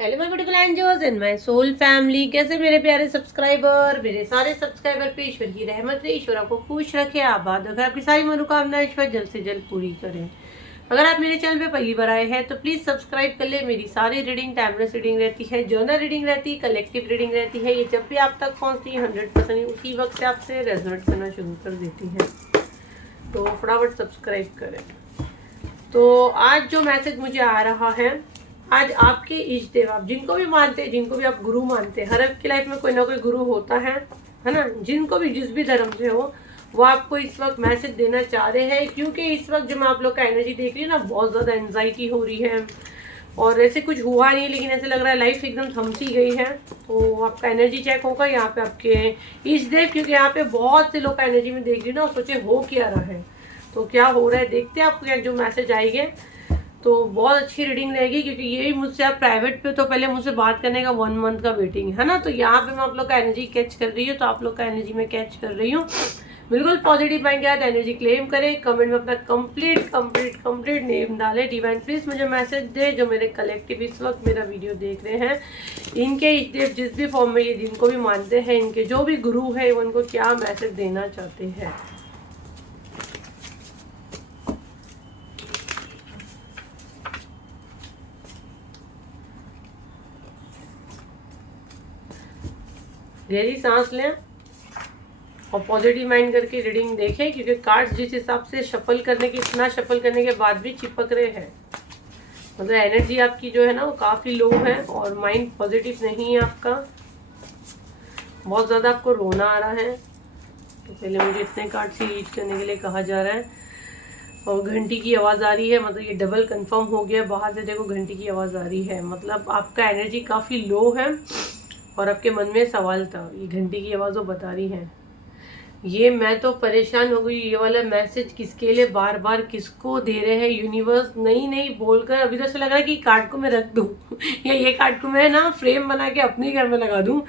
Hello my beautiful angels and my soul family. कैसे मेरे प्यारे सब्सक्राइबर, मेरे सारे सब्सक्राइबर पे ईश्वर की रहमत है। ईश्वर आपको खुश रखे, आबाद रखे, आपकी सारी मनोकामना ईश्वर जल्द से जल्द पूरी करें। अगर आप मेरे चैनल पे पहली बार आए हैं तो प्लीज़ सब्सक्राइब कर ले। मेरी सारी रीडिंग टाइमलेस रीडिंग रहती है, जर्नल रीडिंग रहती है, कलेक्टिव रीडिंग रहती है। ये जब भी आप तक पहुँचती है 100% उसी वक्त से आपसे रेजोनेट करना शुरू कर देती है, तो फटाफट सब्सक्राइब करें। तो आज जो मैसेज मुझे आ रहा है, आज आपके इष्ट देव, आप जिनको भी मानते हैं, जिनको भी आप गुरु मानते हैं, हर एक की लाइफ में कोई ना कोई गुरु होता है ना। जिनको भी जिस भी धर्म से हो, वो आपको इस वक्त मैसेज देना चाह रहे हैं। क्योंकि इस वक्त जब मैं आप लोग का एनर्जी देख रही हूँ ना, बहुत ज़्यादा एनजाइटी हो रही है और ऐसे कुछ हुआ नहीं, लेकिन ऐसे लग रहा है लाइफ एकदम थम सी गई है। तो आपका एनर्जी चेक होगा यहाँ पे आपके इष्ट देव, क्योंकि यहाँ पे बहुत से लोग का एनर्जी में देख रही हूँ ना, सोचे हो क्या रहा है, तो क्या हो रहा है देखते हैं आपको जो मैसेज आएंगे। तो बहुत अच्छी रीडिंग रहेगी, क्योंकि यही मुझसे आप प्राइवेट पे तो पहले मुझसे बात करने का 1 मंथ का वेटिंग है ना। तो यहाँ पे मैं आप लोग का एनर्जी कैच कर रही हूँ, तो आप लोग का एनर्जी में कैच कर रही हूँ। बिल्कुल पॉजिटिव माइंड के साथ एनर्जी क्लेम करें। कमेंट में अपना कंप्लीट नेम डालें। डिवाइन प्लीज मुझे मैसेज दे, जो मेरे कलेक्टिव इस वक्त मेरा वीडियो देख रहे हैं, इनके इष्ट जिस भी फॉर्म में ये जिनको भी मानते हैं, इनके जो भी गुरु है, वो उनको क्या मैसेज देना चाहते हैं। गहरी सांस लें और पॉजिटिव माइंड करके रीडिंग देखें, क्योंकि कार्ड्स जिस हिसाब से शफल करने की, इतना शफल करने के बाद भी चिपक रहे हैं, मतलब एनर्जी आपकी जो है ना वो काफ़ी लो है और माइंड पॉजिटिव नहीं है आपका। बहुत ज़्यादा आपको रोना आ रहा है। तो पहले मुझे इतने कार्ड से रीड करने के लिए कहा जा रहा है। और घंटी की आवाज़ आ रही है, मतलब ये डबल कंफर्म हो गया। बाहर से देखो घंटी की आवाज़ आ रही है, मतलब आपका एनर्जी काफ़ी लो है और आपके मन में सवाल था। ये घंटी की आवाज़ वो बता रही है। ये मैं तो परेशान हो गई, ये वाला मैसेज किसके लिए बार बार किसको दे रहे हैं यूनिवर्स, नहीं नहीं बोलकर। अभी तो ऐसा लग रहा है कि कार्ड को मैं रख दूँ या ये कार्ड को मैं ना फ्रेम बना के अपने घर में लगा दूँ,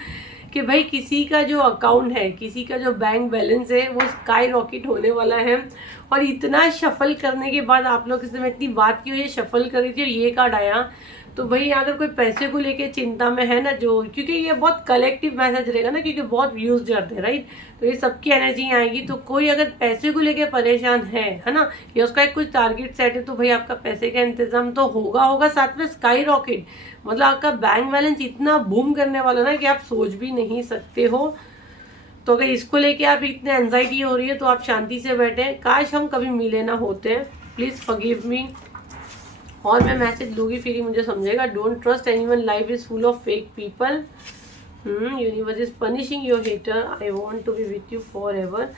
कि भाई किसी का जो अकाउंट है, किसी का जो बैंक बैलेंस है, वो स्काई रॉकेट होने वाला है। और इतना शफल करने के बाद आप लोग से मैं इतनी बात की, ये शफल कर रही थी और ये कार्ड आया। तो भाई अगर कोई पैसे को लेके चिंता में है ना, जो क्योंकि ये बहुत कलेक्टिव मैसेज रहेगा ना, क्योंकि बहुत व्यूज जाते हैं राइट, तो ये सबकी एनर्जी आएगी। तो कोई अगर पैसे को लेके परेशान है ना, या उसका एक कुछ टारगेट सेट है, तो भाई आपका पैसे का इंतजाम तो होगा। साथ में स्काई रॉकेट, मतलब आपका बैंक बैलेंस इतना बूम करने वाला ना कि आप सोच भी नहीं सकते हो। तो अगर इसको लेके आप इतने एंजाइटी हो रही है, तो आप शांति से बैठे। काश हम कभी मिले ना होते। Please forgive me. और मैं मैसेज लूँगी फिर ही मुझे समझेगा। Don't trust anyone, life is full of fake people. Universe is punishing your hater, I want to be with you forever.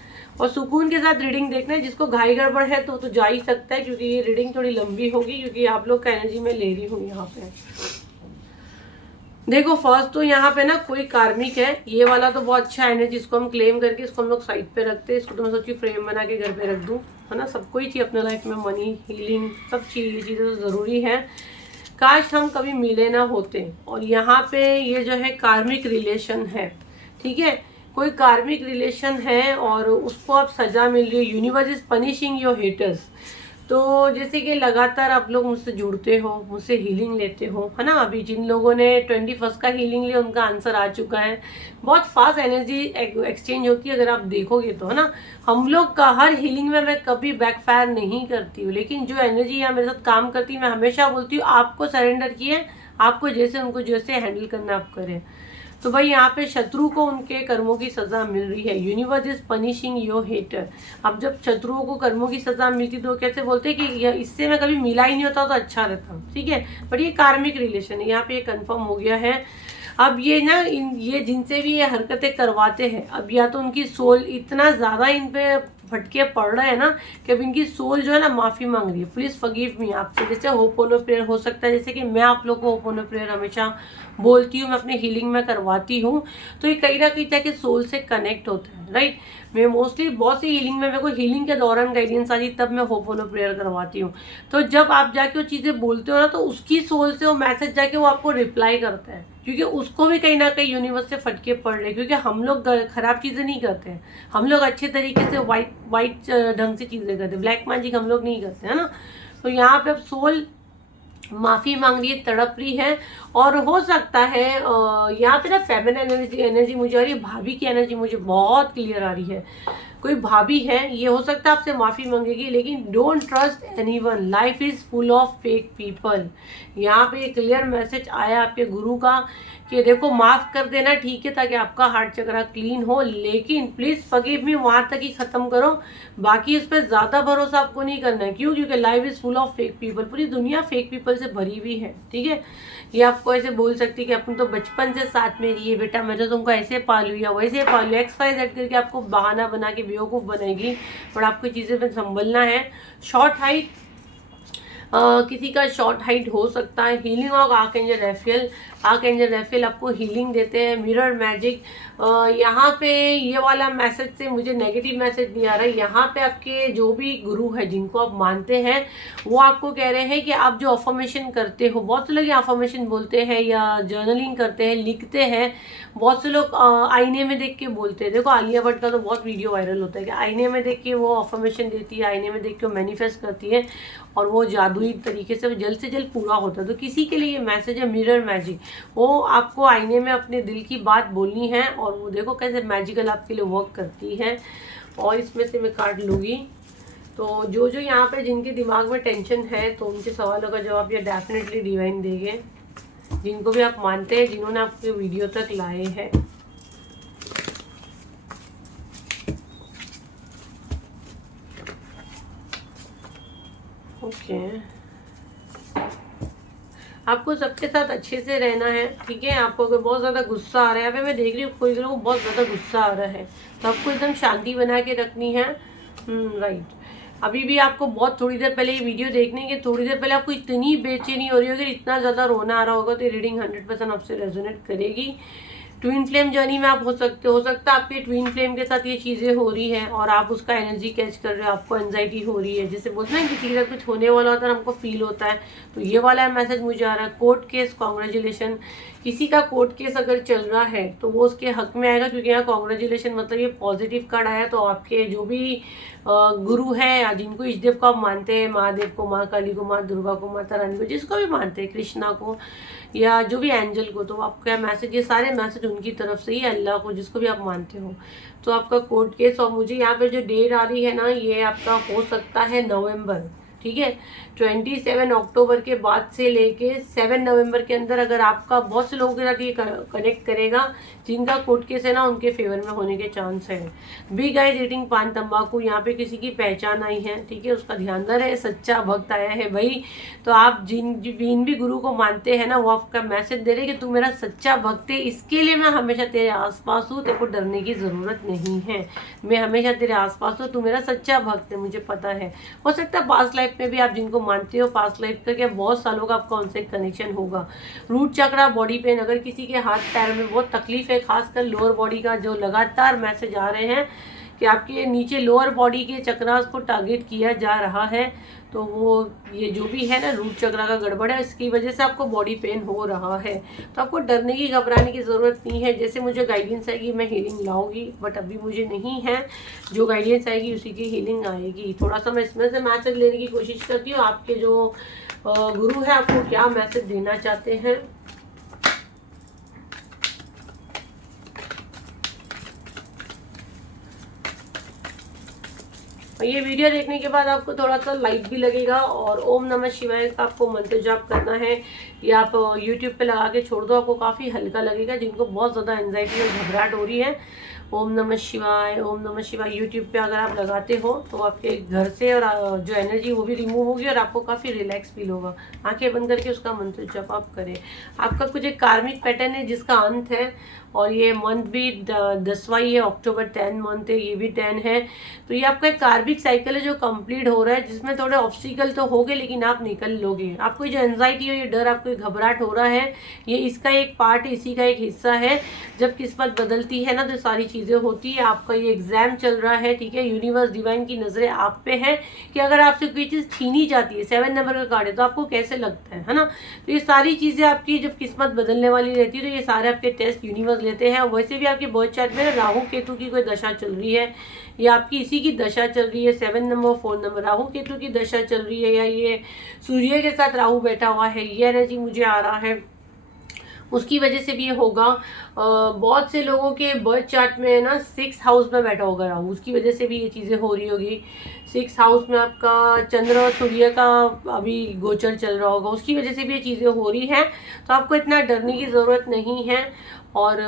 और सुकून के साथ रीडिंग देखना है। जिसको घाई गड़बड़ है तो जा ही सकता है, क्योंकि ये रीडिंग थोड़ी लंबी होगी, क्योंकि आप लोग का एनर्जी में ले रही हूँ यहाँ पे। देखो फर्स्ट तो यहाँ पे ना कोई कार्मिक है, ये वाला तो बहुत अच्छा एनर्जी, इसको हम क्लेम करके इसको हम लोग साइड पे रखते हैं। इसको तो मैं सोची फ्रेम बना के घर पे रख दूँ, है ना। सबको ही चाहिए अपने लाइफ में, मनी, हीलिंग, सब चीज़ें तो ज़रूरी है। काश हम कभी मिले ना होते। और यहाँ पे ये जो है कार्मिक रिलेशन है, ठीक है, कोई कार्मिक रिलेशन है और उसको अब सजा मिल रही है। Universe is punishing your haters. तो जैसे कि लगातार आप लोग मुझसे जुड़ते हो, मुझसे हीलिंग लेते हो, है ना। अभी जिन लोगों ने 21 का हीलिंग लिया, उनका आंसर आ चुका है। बहुत फास्ट एनर्जी एक्सचेंज होती है अगर आप देखोगे तो, है ना। हम लोग का हर हीलिंग में मैं कभी बैकफायर नहीं करती हूँ, लेकिन जो एनर्जी यहाँ मेरे साथ काम करती है, मैं हमेशा बोलती हूँ आपको सरेंडर किए, आपको जैसे उनको जैसे हैंडल करना आप करें। तो भाई यहाँ पे शत्रु को उनके कर्मों की सजा मिल रही है। Universe is punishing your hater. अब जब शत्रुओं को कर्मों की सजा मिलती तो कैसे बोलते कि इससे मैं कभी मिला ही नहीं होता तो अच्छा रहता, ठीक है। बट ये कार्मिक रिलेशन है, यहाँ पे ये कंफर्म हो गया है। अब ये ना ये जिनसे भी ये हरकतें करवाते हैं, अब या तो उनकी सोल इतना ज़्यादा इन पे फटके पड़ रहे हैं ना, कि अब इनकी सोल जो है ना माफ़ी मांग रही है। Please forgive me. आपसे जैसे होपोनो प्रेयर हो सकता है, जैसे कि मैं आप लोग को होपोनो प्रेयर हमेशा बोलती हूँ, मैं अपने हीलिंग में करवाती हूँ, तो ये कहीं ना कहीं जाके सोल से कनेक्ट होता है राइट। मैं मोस्टली बहुत सी हीलिंग में, मेरे को हीलिंग के दौरान गाइडेंस आती तब मैं होपोनो प्रेयर करवाती हूँ। तो जब आप जाके वो चीज़ें बोलते हो ना, तो उसकी सोल से वो मैसेज जाके वो आपको रिप्लाई करता है, क्योंकि उसको भी कहीं ना कहीं यूनिवर्स से फटके पड़ रहे हैं। क्योंकि हम लोग खराब चीज़ें नहीं करते हैं, हम लोग अच्छे तरीके से वाइट ढंग से चीज़ें करते हैं। ब्लैक मैजिक हम लोग नहीं करते, है ना। तो यहाँ पे अब सोल माफ़ी मांग रही है, तड़प रही है। और हो सकता है यहाँ पे ना फेमिनिन एनर्जी मुझे आ रही है, भाभी की एनर्जी मुझे बहुत क्लियर आ रही है। कोई भाभी है, ये हो सकता है आपसे माफ़ी मांगेगी, लेकिन don't trust anyone, life is full of fake people. यहाँ पे एक क्लियर मैसेज आया आपके गुरु का कि देखो माफ़ कर देना ठीक है, ताकि आपका हार्ट चक्रा क्लीन हो, लेकिन प्लीज़ फॉरगिव मी वहाँ तक ही ख़त्म करो, बाकी इस पर ज़्यादा भरोसा आपको नहीं करना है। क्यों? क्योंकि life is full of fake people, पूरी दुनिया फेक पीपल से भरी हुई है। ठीक है, ये आपको ऐसे बोल सकती है कि अपन तो बचपन से साथ में रही है बेटा, मैं तो तुमको ऐसे पालू या वैसे पालू, XYZ करके आपको बहाना बना के बेवकूफ़ बनाएगी। और आपको चीज़ें में संभलना है। शॉर्ट हाइट, किसी का शॉर्ट हाइट हो सकता है। Healing of archangel Raphael, archangel Raphael आपको हीलिंग देते हैं। मिरर मैजिक, यहाँ पे ये वाला मैसेज से मुझे नेगेटिव मैसेज नहीं आ रहा है। यहाँ पे आपके जो भी गुरु है जिनको आप मानते हैं, वो आपको कह रहे हैं कि आप जो अफर्मेशन करते हो, बहुत से लोग अफर्मेशन बोलते हैं या जर्नलिंग करते हैं, लिखते हैं। बहुत से लोग आईने में देख के बोलते हैं। देखो आलिया भट्ट का तो बहुत वीडियो वायरल होता है कि आईने में देख के वो अफर्मेशन देती है, आईने में देख के वो मैनिफेस्ट करती है, और वो जादुई तरीके से जल्द पूरा होता है। तो किसी के लिए ये मैसेज है मिरर मैजिक, वो आपको आईने में अपने दिल की बात बोलनी है, और वो देखो कैसे मैजिकल आपके लिए वर्क करती है। और इसमें से मैं कार्ड लूँगी। तो जो जो यहाँ पे जिनके दिमाग में टेंशन है, तो उनके सवालों का जवाब ये डेफिनेटली डिवाइन देंगे, जिनको भी आप मानते हैं, जिन्होंने आपके वीडियो तक लाए हैं। ओके, आपको सबके साथ अच्छे से रहना है। ठीक है, आपको अगर बहुत ज़्यादा गुस्सा आ रहा है, यहाँ पे मैं देख रही हूँ कोई लोगों को बहुत ज़्यादा गुस्सा आ रहा है, तो आपको एकदम शांति बना के रखनी है। राइट, अभी भी आपको बहुत थोड़ी देर पहले ये वीडियो देखने के थोड़ी देर पहले आपको इतनी बेचैनी हो रही होगी, इतना ज़्यादा रोना आ रहा होगा, तो ये रीडिंग 100% आपसे रेजोनेट करेगी। ट्विन फ्लेम जर्नी में आप हो सकता है आपके ट्विन फ्लेम के साथ ये चीज़ें हो रही हैं, और आप उसका एनर्जी कैच कर रहे हो, आपको एंजाइटी हो रही है। जैसे बोलते हैं किसी के साथ कुछ होने वाला होता है, हमको फील होता है, तो ये वाला मैसेज मुझे आ रहा है। कोर्ट केस, कॉन्ग्रेचुलेशन, किसी का कोर्ट केस अगर चल रहा है तो वो उसके हक में आएगा, क्योंकि यहाँ कॉन्ग्रेचुलेशन मतलब ये पॉजिटिव कार्ड आया। तो आपके जो भी गुरु है या जिनको इष्ट देव को आप मानते हैं, महादेव को, माँ काली को, माँ दुर्गा को, माता रानी को, जिसको भी मानते हैं, कृष्णा को या जो भी एंजल को, तो आपका मैसेज, ये सारे मैसेज उनकी तरफ से ही, अल्लाह को, जिसको भी आप मानते हो। तो आपका कोर्ट केस, और मुझे यहाँ पे जो डेट आ रही है ना, ये आपका हो सकता है नवंबर। ठीक है, 27 अक्टूबर के बाद से लेके 7 नवंबर के अंदर अगर आपका बहुत से लोगों के साथ ये कनेक्ट करेगा, जिनका कोर्ट केस है ना, उनके फेवर में होने के चांस है। बी गाइस ईटिंग पान तंबाकू, यहाँ पे किसी की पहचान आई है। ठीक है, उसका ध्यान रहे। सच्चा भक्त आया है भाई, तो आप जिन भी गुरु को मानते हैं ना, वो आपका मैसेज दे रहे कि तू मेरा सच्चा भक्त है, इसके लिए मैं हमेशा तेरे आसपास हूँ, तेरे को डरने की ज़रूरत नहीं है, मैं हमेशा तेरे आसपास हूँ, तू मेरा सच्चा भक्त है, मुझे पता है। हो सकता है पास्ट लाइफ में भी आप जिनको मानते हो, पास्ट लाइफ का क्या बहुत सालों का आपका उनसे कनेक्शन होगा। रूट चक्रा, बॉडी पेन, अगर किसी के हाथ पैर में बहुत तकलीफ है, खासकर लोअर बॉडी का, जो लगातार मैसेज आ रहे हैं कि आपके नीचे लोअर बॉडी के चक्रास को टारगेट किया जा रहा है, तो वो ये जो भी है ना, रूट चक्रा का गड़बड़ है, इसकी वजह से आपको बॉडी पेन हो रहा है। तो आपको डरने की, घबराने की ज़रूरत नहीं है। जैसे मुझे गाइडेंस आएगी मैं हीलिंग लाऊंगी, बट अभी मुझे नहीं है। जो गाइडेंस आएगी उसी की हीलिंग आएगी। थोड़ा सा मैं इसमें से मैसेज लेने की कोशिश करती हूँ, आपके जो गुरु है आपको क्या मैसेज देना चाहते हैं। और ये वीडियो देखने के बाद आपको थोड़ा सा लाइट भी लगेगा, और ओम नमः शिवाय का आपको मंत्र जाप करना है, या आप यूट्यूब पे लगा के छोड़ दो, आपको काफ़ी हल्का लगेगा। जिनको बहुत ज़्यादा एंजाइटी और घबराहट हो रही है, ओम नमः शिवाय, ओम नमः शिवाय यूट्यूब पे अगर आप लगाते हो, तो आपके घर से और जो एनर्जी वो भी रिमूव होगी, और आपको काफ़ी रिलैक्स फील होगा। आंखें बंद करके उसका मंत्र जप आप करें। आपका कुछ एक कार्मिक पैटर्न है जिसका अंत है, और ये मंथ भी 10वां ही है, अक्टूबर 10 मंथ है, ये भी 10 है। तो ये आपका एक कार्मिक साइकिल है जो कंप्लीट हो रहा है, जिसमें थोड़े ऑब्स्टिकल तो होंगे, लेकिन आप निकल लोगे। आपको जो एंजाइटी हो, ये डर, आपको घबराहट हो रहा है, ये इसका एक पार्ट है, इसी का एक हिस्सा है। जब किस्मत बदलती है ना, तो सारी चीज़ें होती है। आपका ये एग्जाम चल रहा है, ठीक है, यूनिवर्स डिवाइन की नज़रें आप पे हैं कि अगर आपसे कोई चीज़ छीनी जाती है, 7 नंबर का कार्ड है, तो आपको कैसे लगता है ना। तो ये सारी चीज़ें आपकी जब किस्मत बदलने वाली रहती है तो ये सारे आपके टेस्ट यूनिवर्स लेते हैं। वैसे भी आपके बर्थ चार्ट में राहु केतु की कोई दशा चल रही है, या आपकी इसी की दशा चल रही है, 7 नंबर 4 नंबर राहु केतु की दशा चल रही है, या ये सूर्य के साथ राहु बैठा हुआ है, ये एनर्जी मुझे आ रहा है, उसकी वजह से भी ये होगा। बहुत से लोगों के बर्थ चार्ट में ना 6 हाउस में बैठा होगा राहु, उसकी वजह से भी ये चीज़ें हो रही होगी। 6 हाउस में आपका चंद्र और सूर्य का अभी गोचर चल रहा होगा, उसकी वजह से भी ये चीज़ें हो रही हैं। तो आपको इतना डरने की ज़रूरत नहीं है। और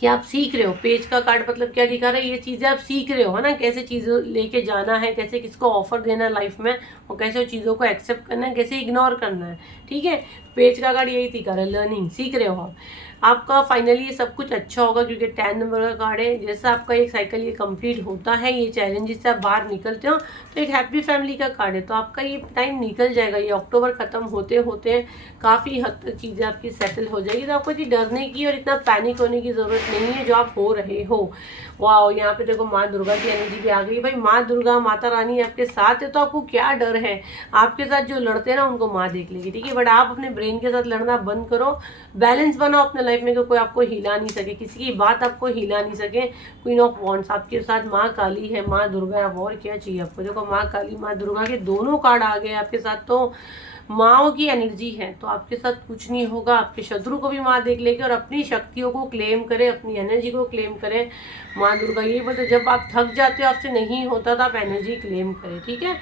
कि आप सीख रहे हो, पेज का कार्ड मतलब क्या दिखा रहा है, ये चीज़ें आप सीख रहे हो, है ना, कैसे चीज़ों लेके जाना है, कैसे किसको ऑफर देना है लाइफ में, और कैसे वो चीज़ों को एक्सेप्ट करना है, कैसे इग्नोर करना है, ठीक है। पेज का कार्ड यही दिखा रहा है, लर्निंग, सीख रहे हो आप। आपका फाइनली ये सब कुछ अच्छा होगा क्योंकि 10 नंबर का कार्ड है। जैसा आपका एक साइकिल ये कंप्लीट होता है, ये चैलेंजेस से आप बाहर निकलते हो, तो एक हैप्पी फैमिली का कार्ड है। तो आपका ये टाइम निकल जाएगा, ये अक्टूबर खत्म होते होते काफ़ी हद तक चीज़ें आपकी सेटल हो जाएगी। तो आपको इतनी डरने की और इतना पैनिक होने की ज़रूरत नहीं है जो आप हो रहे हो। वाह, यहाँ पे देखो माँ दुर्गा की एनर्जी भी आ गई। भाई माँ दुर्गा माता रानी आपके साथ है तो आपको क्या डर है। आपके साथ जो लड़ते हैं ना उनको माँ देख लेगी, ठीक है। बट आप अपने ब्रेन के साथ लड़ना बंद करो, बैलेंस बनाओ अपने लाइफ में कि कोई आपको हिला नहीं सके, किसी की बात आपको हिला नहीं सके। क्वीन ऑफ वॉन्ड्स आपके साथ माँ काली है, माँ दुर्गा है, और क्या चाहिए आपको। देखो माँ काली माँ दुर्गा के दोनों कार्ड आ गए आपके साथ, तो माओ की एनर्जी है, तो आपके साथ कुछ नहीं होगा। आपके शत्रु को भी माँ देख लेगी और अपनी शक्तियों को क्लेम करे, अपनी एनर्जी को क्लेम करे। माँ दुर्गा ये बोलते जब आप थक जाते हो, आपसे नहीं होता तो आप एनर्जी क्लेम करें, ठीक है।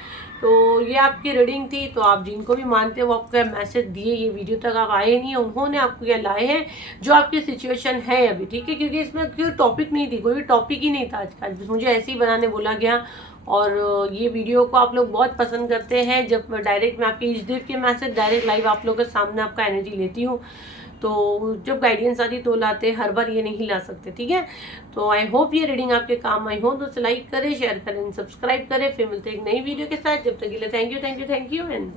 तो ये आपकी रीडिंग थी। तो आप जिनको भी मानते हो वो आपको मैसेज दिए, ये वीडियो तक आप आए नहीं, उन्होंने आपको क्या लाए हैं जो आपकी सिचुएशन है अभी, ठीक है। क्योंकि इसमें कोई टॉपिक नहीं थी, कोई भी टॉपिक ही नहीं था आज का, मुझे ऐसे ही बनाने बोला गया। और ये वीडियो को आप लोग बहुत पसंद करते हैं जब डायरेक्ट मैं आपके इष्टदेव के मैसेज डायरेक्ट लाइव आप लोगों के सामने आपका एनर्जी लेती हूँ। तो जब गाइडेंस आती तो लाते, हर बार ये नहीं ला सकते, ठीक है। तो आई होप ये रीडिंग आपके काम आई हो, तो लाइक करें, शेयर करें, सब्सक्राइब करें। फिर मिलते हैं एक नई वीडियो के साथ। जब तक के लिए थैंक यू एंड